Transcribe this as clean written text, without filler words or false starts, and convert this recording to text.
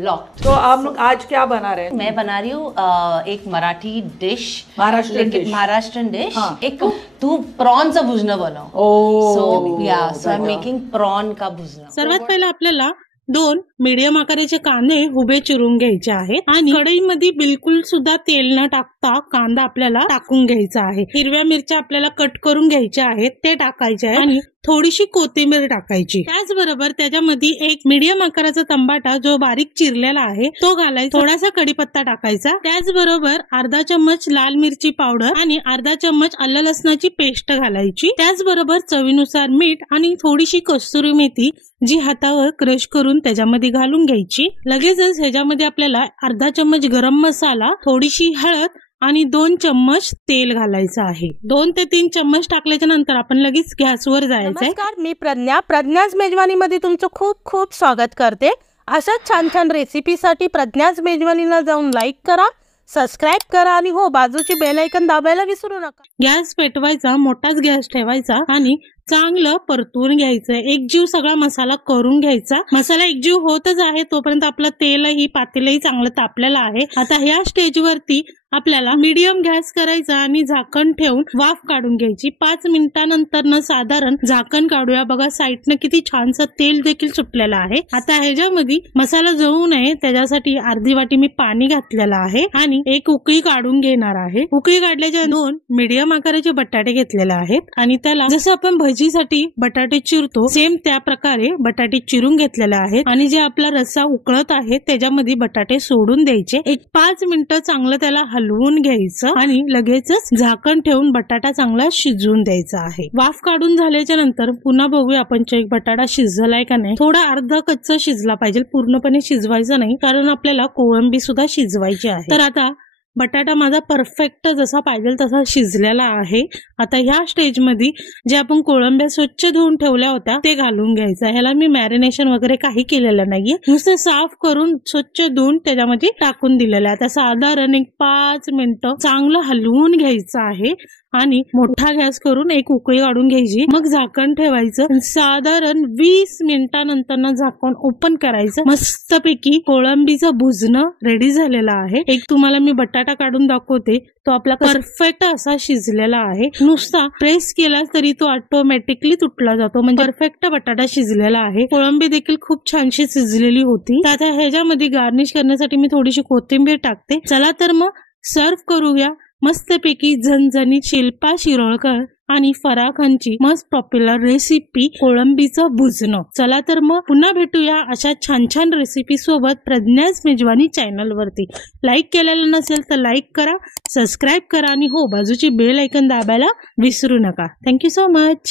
Locked. तो आप लोग आज क्या बना रहे हैं? मैं बना रही हूँ एक मराठी डिश, महाराष्ट्रन डिश। हाँ। एक तू प्रॉन चा भुजना बनव। So I am making prawn का भुजना। सर्वात पहिला आपल्याला 2 मीडियम आकाराचे कांदे उभे चिरून घ्यायचे आहेत आणि कढईमध्ये बिलकुल सुद्धा तेल न टाकता कांदा आपल्याला टाकून घ्यायचा आहे। हिरव्या मिरच्या आपल्याला कट करून घ्यायच्या आहेत, ते टाकायचे आहे आणि थोडीशी कोथिंबीर टाकायची। त्याचबरोबर त्याच्यामध्ये एक मीडियम आकाराचा टमाटा जो बारीक चिरलेला आहे तो घालायचा, थोडासा कढीपत्ता टाकायचा, त्याचबरोबर अर्धा चम्मच लाल मिरची पावडर आणि अर्धा चम्मच आलं लसणाची पेस्ट घालायची। त्याचबरोबर चवीनुसार मीठ आणि थोडीशी कस्तुरी मेथी जी हातावर क्रश करून त्याच्यामध्ये घालून घ्यायची। लगेचच ह्याच्यामध्ये आपल्याला अर्धा चम्मच गरम मसाला, थोडीशी हळद आणि 2 चम्मच तेल घालायचं आहे। 2 ते 3 चम्मच टाकल्याच्या नंतर आपण लगेच गॅसवर जायचंय। नमस्कार, मी प्रज्ञाच मेजवानीमध्ये तुमचं खूप खूप स्वागत करते। अशाच छान छान रेसिपीसाठी प्रज्ञाच मेजवानीला जाऊन लाईक करा, सबस्क्राइब करा आणि हो बाजूची बेल आयकॉन दाबायला विसरू नका। गॅस पेटवायचा, मोठाच गॅस ठेवायचा आणि चांगलं परतून घ्यायचं। एकजीव सगळा मसाला करून घ्यायचा। मसाला एकजीव होतच आहे तोपर्यंत आपलं तेलही पातेलही चांगलं तापलेलं आहे। आता ह्या स्टेजवरती आपल्याला मीडियम गॅस करायचा आणि झाकण ठेवून वाफ काढून घ्यायची। 5 मिनिटांनंतर साधारण झाकण काढूया। बघा साईडनं किती छानसं तेल देखील सुटलेलं आहे। आता ह्याच्यामध्ये मसाला जळू नये त्याच्यासाठी अर्धी वाटी मी पाणी घातलेलं आहे आणि एक उकळी काढून घेणार आहे। उकळी काढल्याच्या 2 मीडियम आकाराचे बटाटे घेतलेले आहेत आणि त्याला जसं आपण भजीसाठी बटाटे चिरतो सेम त्या प्रकारे बटाटे चिरून घेतलेले आहेत आणि जे आपला रस्सा उकळत आहे त्याच्यामध्ये बटाटे सोडून द्यायचे। एक 5 मिनिटं चांगलं त्याला हलवून घ्यायचं आणि लगेचच झाकण ठेवून बटाटा चांगला शिजवून द्यायचा आहे। वाफ काढून झाल्याच्या नंतर पुन्हा बघूया आपण चेक बटाटा शिजलाय का नाही। थोडा अर्धा कच्चा शिजला पाहिजे, पूर्णपणे शिजवायचं नाही कारण आपल्याला कोळंबी सुद्धा शिजवायची आहे। तर आता बटाटा माझा परफेक्ट जसा पाहिजे तसा शिजलेला आहे। आता ह्या स्टेजमध्ये जे आपण कोळंब्या स्वच्छ धुवून ठेवल्या होत्या ते घालून घ्यायचं। ह्याला मी मॅरिनेशन वगैरे काही केलेलं नाहीये, नुसते साफ करून स्वच्छ धुवून त्याच्यामध्ये टाकून दिलेलं आहे। आता साधारण एक 5 मिनिटं चांगलं हलवून घ्यायचं आहे आणि मोठा गॅस करून एक उकळी काढून घ्यायची, मग झाकण ठेवायचं। साधारण 20 मिनिटांनंतर झाकण ओपन करायचं। मस्तपैकी कोळंबीचं भुजणं रेडी झालेलं आहे। एक तुम्हाला मी बटाटा काढून दाखवते, तो आपला परफेक्ट असा शिजलेला आहे। नुसता प्रेस केला तरी तो ऑटोमॅटिकली तुटला जातो, म्हणजे परफेक्ट बटाटा शिजलेला आहे। कोळंबी देखील खूप छानशी शिजलेली होती। आता ह्याच्यामध्ये गार्निश करण्यासाठी मी थोडीशी कोथिंबीर टाकते। चला तर मग सर्व करूया मस्तपैकी झणझणीत शिल्पा शिरोळकर आणि फराह खानची मस्त पॉप्युलर रेसिपी कोळंबीचं भुजणं। चला तर मग पुन्हा भेटूया अशा छान छान रेसिपी सोबत प्रज्ञाच मेजवानी चॅनल वरती। लाईक केलेलं नसेल तर लाईक करा, सबस्क्राइब करा आणि हो बाजूची बेल आयकॉन दाबायला विसरू नका। Thank you so much.